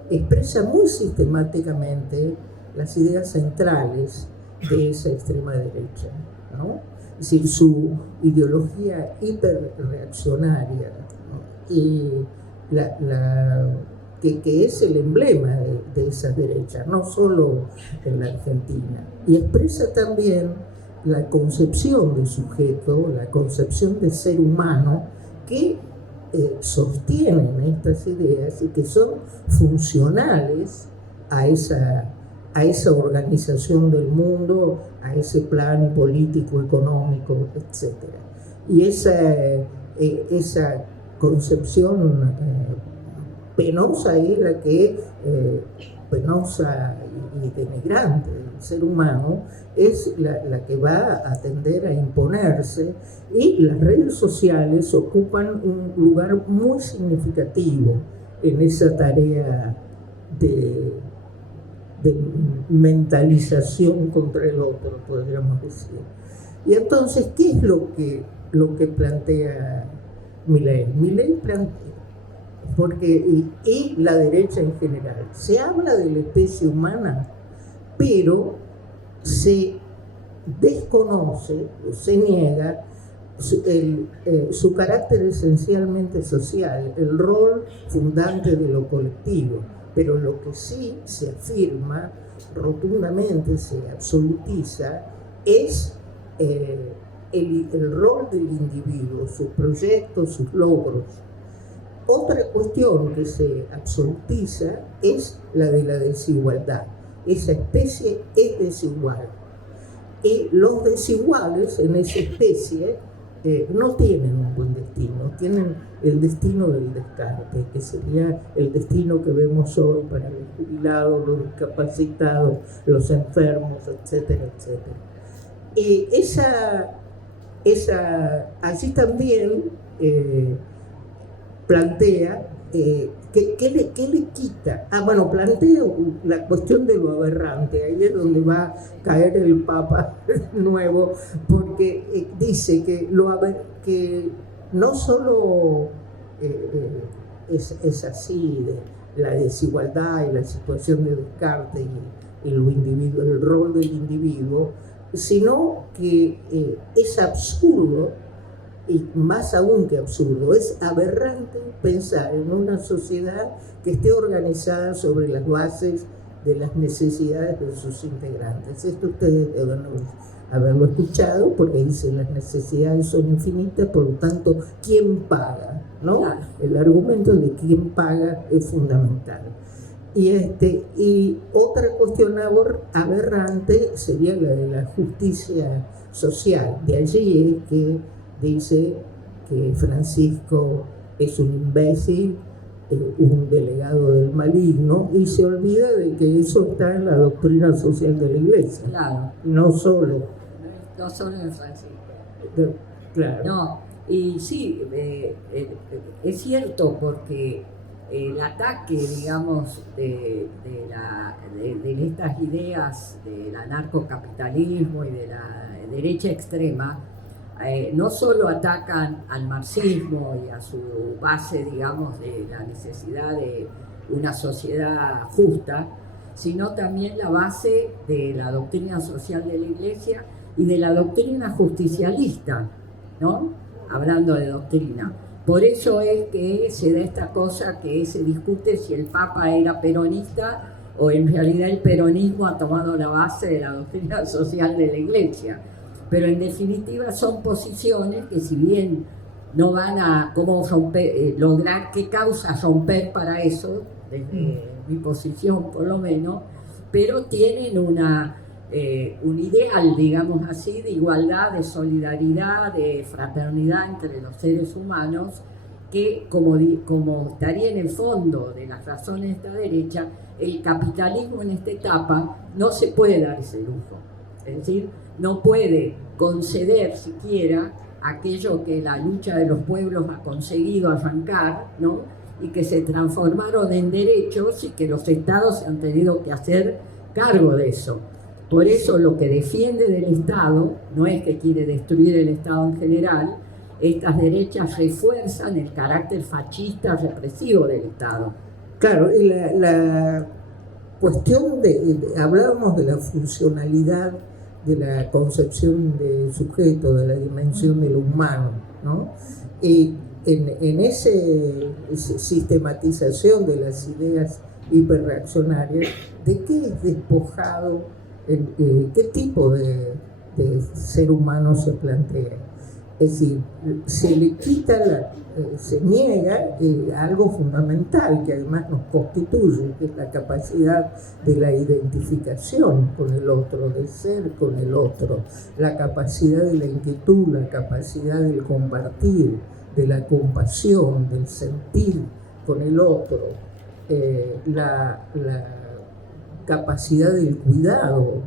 expresa muy sistemáticamente las ideas centrales de esa extrema derecha, ¿no? Es decir, su ideología hiperreaccionaria, ¿no? Y que es el emblema de esa derecha, no solo en la Argentina. Y expresa también la concepción de sujeto, la concepción de ser humano que sostienen estas ideas y que son funcionales a esa organización del mundo, a ese plan político, económico, etc. Y esa concepción penosa es la que, penosa y denigrante del ser humano, es la que va a tender a imponerse, y las redes sociales ocupan un lugar muy significativo en esa tarea de mentalización contra el otro, podríamos decir. Y entonces, ¿qué es lo que plantea Milei? Milei plantea, porque y la derecha en general, se habla de la especie humana, pero se desconoce o se niega su carácter esencialmente social, el rol fundante de lo colectivo. Pero lo que sí se afirma rotundamente, se absolutiza, es el rol del individuo, sus proyectos, sus logros. Otra cuestión que se absolutiza es la de la desigualdad. Esa especie es desigual. Y los desiguales en esa especie no tienen un buen destino, tienen el destino del descarte, que sería el destino que vemos hoy para los jubilados, los discapacitados, los enfermos, etcétera, etcétera. Y allí también plantea ¿qué le quita? Bueno, plantea la cuestión de lo aberrante, ahí es donde va a caer el Papa nuevo, porque dice que no solo es así, de la desigualdad y la situación de descarte y el rol del individuo, sino que es absurdo. Y más aún que absurdo, es aberrante pensar en una sociedad que esté organizada sobre las bases de las necesidades de sus integrantes. Esto ustedes deben haberlo escuchado, porque dice las necesidades son infinitas, por lo tanto, ¿quién paga? ¿No? El argumento de quién paga es fundamental. Y otra cuestión aberrante sería la de la justicia social. De allí es que dice que Francisco es un imbécil, un delegado del maligno, y se olvida de que eso está en la doctrina social de la Iglesia. Claro. No solo en Francisco. Claro. No, y sí, es cierto, porque el ataque, digamos, de estas ideas del anarcocapitalismo y de la derecha extrema no solo atacan al marxismo y a su base, digamos, de la necesidad de una sociedad justa, sino también la base de la doctrina social de la Iglesia y de la doctrina justicialista, ¿no? Hablando de doctrina. Por eso es que se da esta cosa que se discute si el Papa era peronista o en realidad el peronismo ha tomado la base de la doctrina social de la Iglesia. Pero en definitiva son posiciones que, si bien no van a cómo romper, lograr qué causa romper para eso, desde mi posición por lo menos, pero tienen un ideal, digamos así, de igualdad, de solidaridad, de fraternidad entre los seres humanos, que como estaría en el fondo de las razones de esta derecha, el capitalismo en esta etapa no se puede dar ese lujo. Es decir, no puede conceder siquiera aquello que la lucha de los pueblos ha conseguido arrancar, ¿no? Y que se transformaron en derechos y que los estados se han tenido que hacer cargo de eso. Por eso lo que defiende del Estado no es que quiere destruir el Estado en general. Estas derechas refuerzan el carácter fascista represivo del Estado. Claro, y la cuestión hablábamos de la funcionalidad de la concepción del sujeto, de la dimensión de lo humano, ¿no? Y en esa sistematización de las ideas hiperreaccionarias, ¿de qué es despojado, qué tipo de ser humano se plantea? Es decir, se le quita, se niega algo fundamental que además nos constituye, que es la capacidad de la identificación con el otro, de ser con el otro, la capacidad de la inquietud, la capacidad del compartir, de la compasión, del sentir con el otro, la capacidad del cuidado,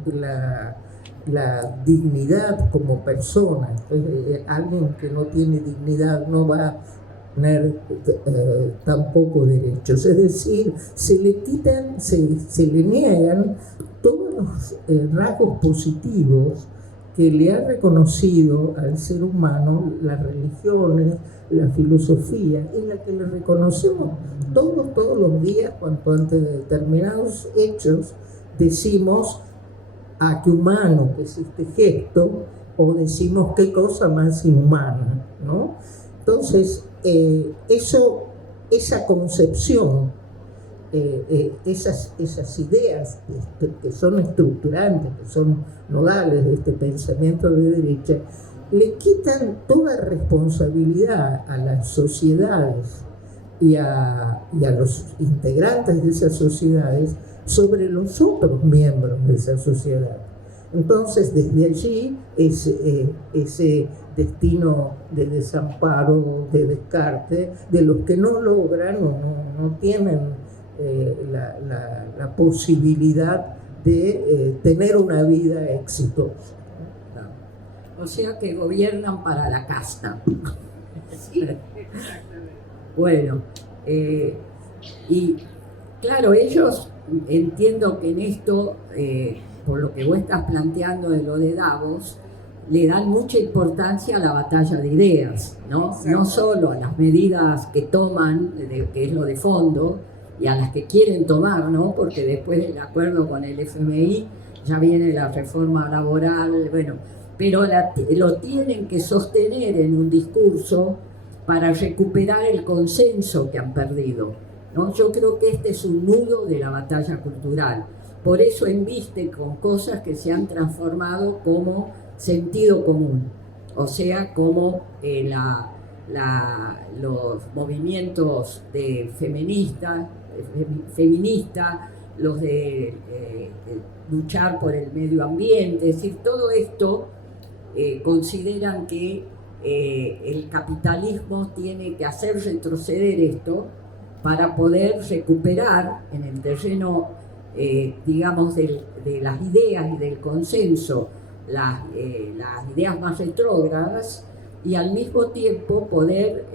la dignidad como persona. Alguien que no tiene dignidad no va a tener tampoco derechos. Es decir, se le quitan, se le niegan todos los rasgos positivos que le ha reconocido al ser humano las religiones, la filosofía, y la que le reconocemos todos los días, cuanto ante determinados hechos decimos a qué humano que es este gesto, o decimos qué cosa más inhumana, ¿no? Entonces, esa concepción, esas ideas que son estructurantes, que son nodales de este pensamiento de derecha, le quitan toda responsabilidad a las sociedades y a los integrantes de esas sociedades sobre los otros miembros de esa sociedad. Entonces, desde allí, ese destino de desamparo, de descarte, de los que no logran o no tienen la posibilidad de tener una vida exitosa. O sea que gobiernan para la casta. Bueno, y claro, ellos, entiendo que en esto, por lo que vos estás planteando de lo de Davos, le dan mucha importancia a la batalla de ideas, ¿no? No solo a las medidas que toman, que es lo de fondo, y a las que quieren tomar, ¿no? Porque después del acuerdo con el FMI ya viene la reforma laboral, bueno, pero lo tienen que sostener en un discurso para recuperar el consenso que han perdido, ¿no? Yo creo que este es un nudo de la batalla cultural. Por eso embiste con cosas que se han transformado como sentido común, o sea, como los movimientos feministas, los de luchar por el medio ambiente, es decir, todo esto consideran que el capitalismo tiene que hacer retroceder esto para poder recuperar en el terreno, digamos, de las ideas y del consenso, las ideas más retrógradas, y al mismo tiempo poder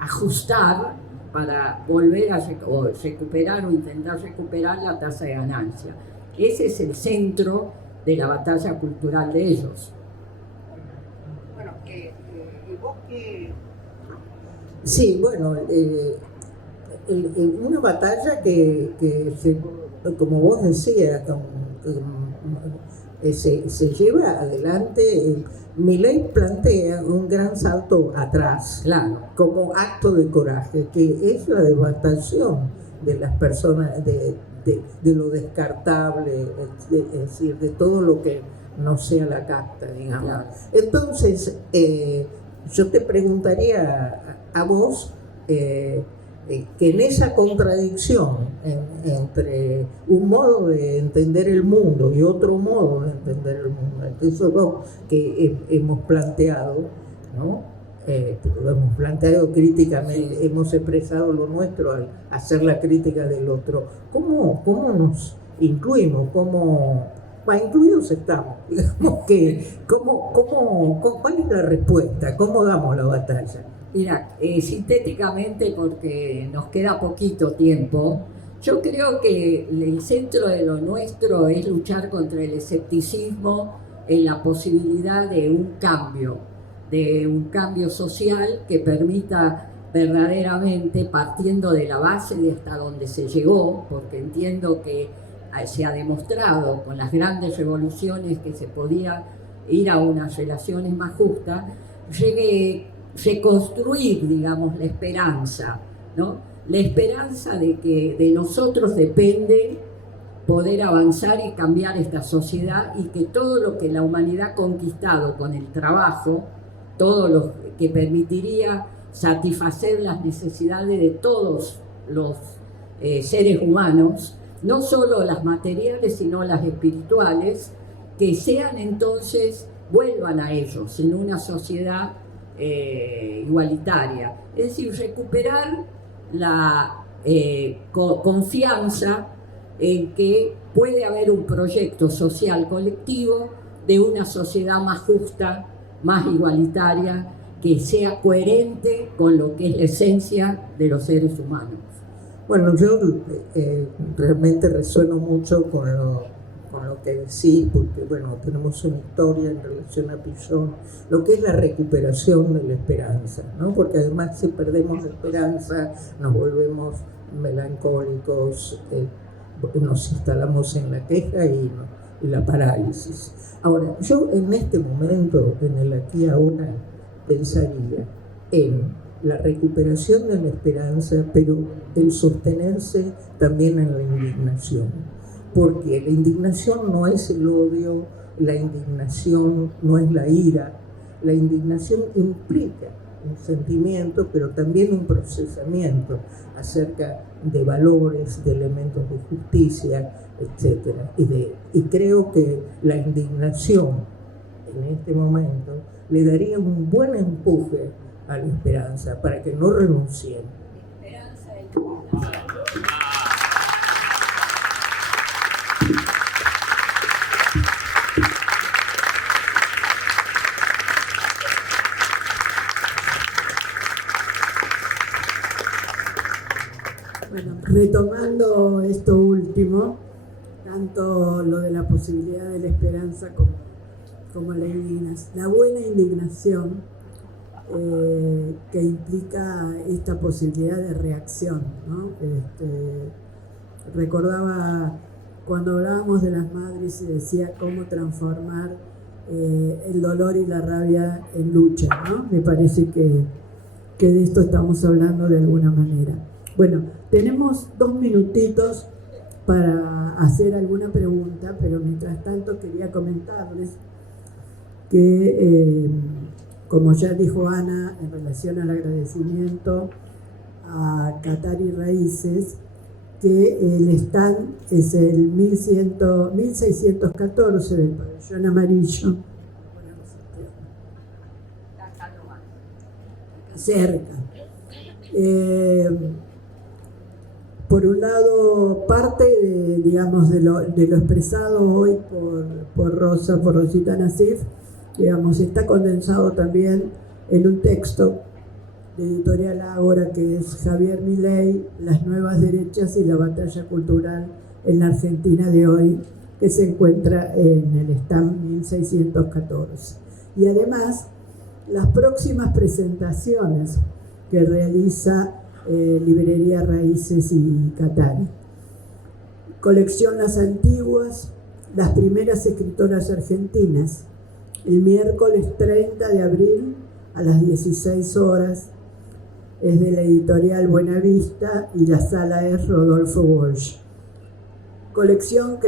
ajustar para volver a recuperar o intentar recuperar la tasa de ganancia. Ese es el centro de la batalla cultural de ellos. ¿Y vos qué? Sí, bueno, una batalla que como vos decías, se lleva adelante. Milei plantea un gran salto atrás, Claro. como acto de coraje, que es la devastación de las personas, de lo descartable, es decir, de todo lo que no sea la casta, digamos. Claro. Entonces, yo te preguntaría a vos, que en esa contradicción entre un modo de entender el mundo y otro modo de entender el mundo, esos dos que hemos planteado, ¿no? Lo hemos planteado críticamente, Sí. hemos expresado lo nuestro al hacer la crítica del otro. ¿Cómo nos incluimos? Incluidos estamos, digamos ¿cuál es la respuesta? ¿Cómo damos la batalla? Mira, sintéticamente, porque nos queda poquito tiempo, yo creo que el centro de lo nuestro es luchar contra el escepticismo en la posibilidad de un cambio social que permita verdaderamente, partiendo de la base de hasta donde se llegó, porque entiendo que se ha demostrado con las grandes revoluciones que se podía ir a unas relaciones más justas, reconstruir, digamos, la esperanza, ¿no? La esperanza de que de nosotros depende poder avanzar y cambiar esta sociedad, y que todo lo que la humanidad ha conquistado con el trabajo, todo lo que permitiría satisfacer las necesidades de todos los seres humanos, no solo las materiales, sino las espirituales, que sean entonces, vuelvan a ellos en una sociedad igualitaria. Es decir, recuperar la confianza en que puede haber un proyecto social colectivo de una sociedad más justa, más igualitaria, que sea coherente con lo que es la esencia de los seres humanos. Bueno, yo realmente resueno mucho con lo que decís, porque bueno, tenemos una historia en relación a Pillon, lo que es la recuperación de la esperanza, ¿no? Porque además si perdemos la esperanza nos volvemos melancólicos, nos instalamos en la queja y la parálisis. Ahora, yo en este momento, en el aquí y ahora, pensaría en la recuperación de la esperanza, pero el sostenerse también en la indignación, porque la indignación no es el odio, la indignación no es la ira, la indignación implica un sentimiento, pero también un procesamiento acerca de valores, de elementos de justicia, etc. Y creo que la indignación en este momento le daría un buen empuje a la esperanza para que no renuncien. Esperanza y Bueno, retomando esto último, tanto lo de la posibilidad de la esperanza como la indignación, la buena indignación que implica esta posibilidad de reacción, ¿no? Recordaba cuando hablábamos de las madres y decía cómo transformar el dolor y la rabia en lucha, ¿no? Me parece que de esto estamos hablando de alguna manera. Bueno, tenemos 2 minutitos para hacer alguna pregunta, pero mientras tanto quería comentarles que, como ya dijo Ana, en relación al agradecimiento a Qatari Raíces, que el stand es el 1614 del pabellón amarillo, cerca. Por un lado, parte de lo expresado hoy por Rosita Nassif, digamos, está condensado también en un texto de Editorial Ágora, que es Javier Milei, Las nuevas derechas y la batalla cultural en la Argentina de hoy, que se encuentra en el stand 1614. Y además las próximas presentaciones que realiza Librería Raíces y Catari. Colección Las Antiguas, las primeras escritoras argentinas, el miércoles 30 de abril a las 16 horas, es de la editorial Buenavista y la sala es Rodolfo Walsh. Colección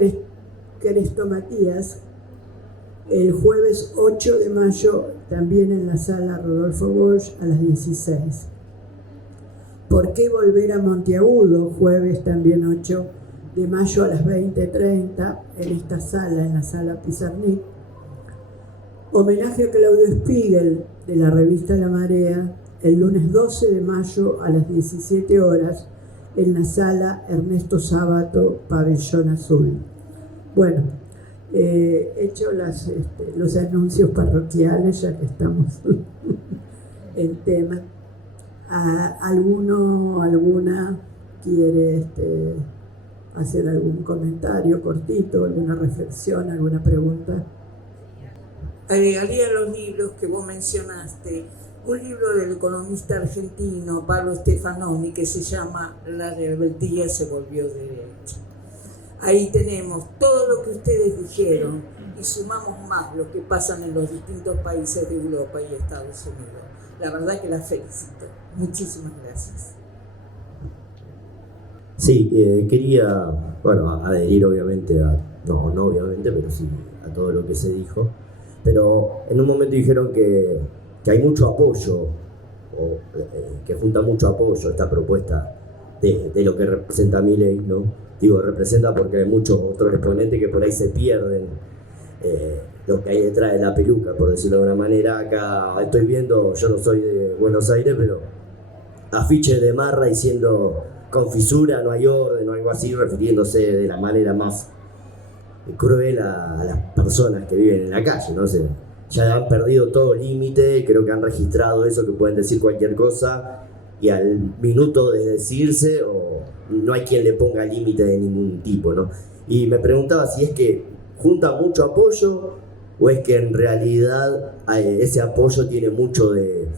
Crestomatías, el jueves 8 de mayo, también en la sala Rodolfo Walsh a las 16. ¿Por qué volver a Monteagudo? Jueves también 8 de mayo a las 20:30 en esta sala, en la sala Pizarnik. Homenaje a Claudio Spiegel de la revista La Marea, el lunes 12 de mayo a las 17 horas en la sala Ernesto Sábato, Pabellón Azul. Bueno, hecho los anuncios parroquiales, ya que estamos en tema. ¿Alguna quiere hacer algún comentario cortito, alguna reflexión, alguna pregunta? Agregaría los libros que vos mencionaste, un libro del economista argentino Pablo Stefanoni que se llama La rebeldía se volvió derecho. Ahí tenemos todo lo que ustedes dijeron y sumamos más lo que pasan en los distintos países de Europa y Estados Unidos. La verdad que las felicito. Muchísimas gracias. Sí, quería, adherir obviamente no obviamente, pero sí a todo lo que se dijo. Pero en un momento dijeron que hay mucho apoyo, que junta mucho apoyo esta propuesta de lo que representa Milei, ¿no? Digo, representa porque hay muchos otros exponentes que por ahí se pierden lo que hay detrás de la peluca, por decirlo de una manera. Acá estoy viendo, yo no soy de Buenos Aires, pero afiches de marra diciendo con fisura, no hay orden o algo así, refiriéndose de la manera más cruel a las personas que viven en la calle, ¿no? O sea, ya han perdido todo límite, creo que han registrado eso, que pueden decir cualquier cosa y al minuto de decirse no hay quien le ponga límite de ningún tipo, ¿no? Y me preguntaba si es que junta mucho apoyo o es que en realidad ese apoyo tiene mucho de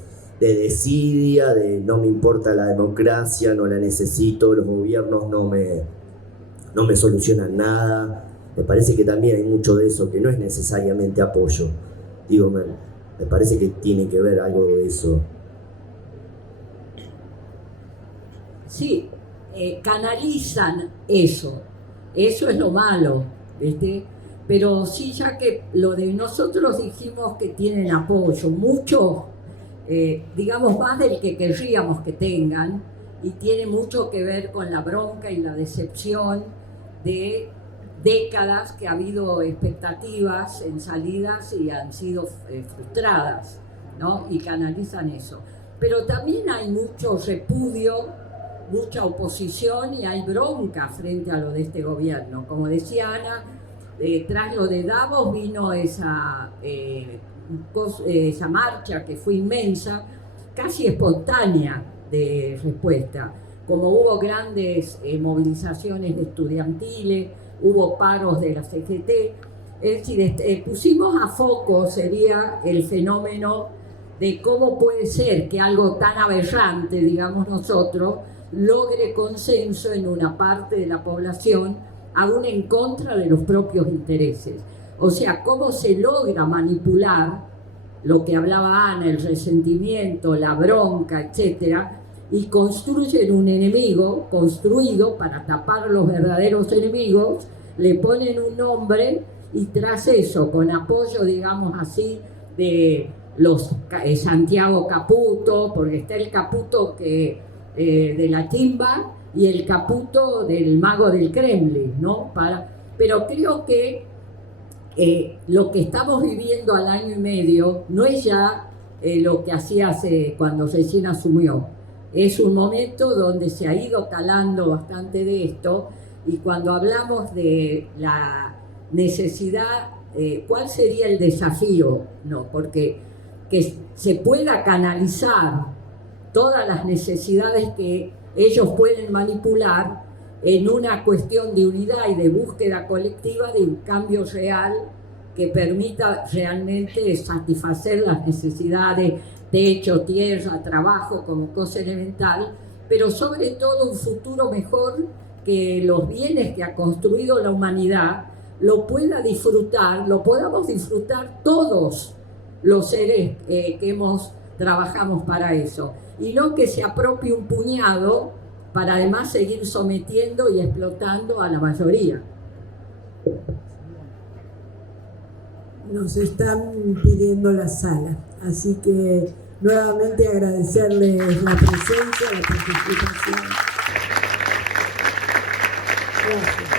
desidia, de no me importa la democracia, no la necesito, los gobiernos no me solucionan nada. Me parece que también hay mucho de eso, que no es necesariamente apoyo. Digo, me parece que tiene que ver algo de eso. Sí, canalizan eso. Eso es lo malo, ¿viste? Pero sí, ya que lo de nosotros dijimos que tienen apoyo, mucho, digamos más del que querríamos que tengan, y tiene mucho que ver con la bronca y la decepción de décadas que ha habido expectativas en salidas y han sido frustradas, ¿no? Y canalizan eso. Pero también hay mucho repudio, mucha oposición y hay bronca frente a lo de este gobierno. Como decía Ana, tras lo de Davos vino esa marcha que fue inmensa, casi espontánea de respuesta. Como hubo grandes movilizaciones estudiantiles, hubo paros de la CGT, es decir, pusimos a foco, sería el fenómeno de cómo puede ser que algo tan aberrante, digamos nosotros, logre consenso en una parte de la población, aún en contra de los propios intereses. O sea, cómo se logra manipular lo que hablaba Ana, el resentimiento, la bronca, etcétera, y construyen un enemigo construido para tapar los verdaderos enemigos, le ponen un nombre y tras eso, con apoyo, digamos así, de los Santiago Caputo, porque está el Caputo que, de la timba y el Caputo del mago del Kremlin, ¿no? Pero creo que lo que estamos viviendo al año y medio no es ya lo que hacía cuando recién asumió. Es un momento donde se ha ido calando bastante de esto, y cuando hablamos de la necesidad, ¿cuál sería el desafío? No, porque que se pueda canalizar todas las necesidades que ellos pueden manipular en una cuestión de unidad y de búsqueda colectiva de un cambio real que permita realmente satisfacer las necesidades, techo, tierra, trabajo como cosa elemental, pero sobre todo un futuro mejor, que los bienes que ha construido la humanidad lo pueda disfrutar, lo podamos disfrutar todos los seres que trabajamos para eso, y no que se apropie un puñado para además seguir sometiendo y explotando a la mayoría. Nos están pidiendo la sala, así que nuevamente agradecerles la presencia, la participación. Gracias.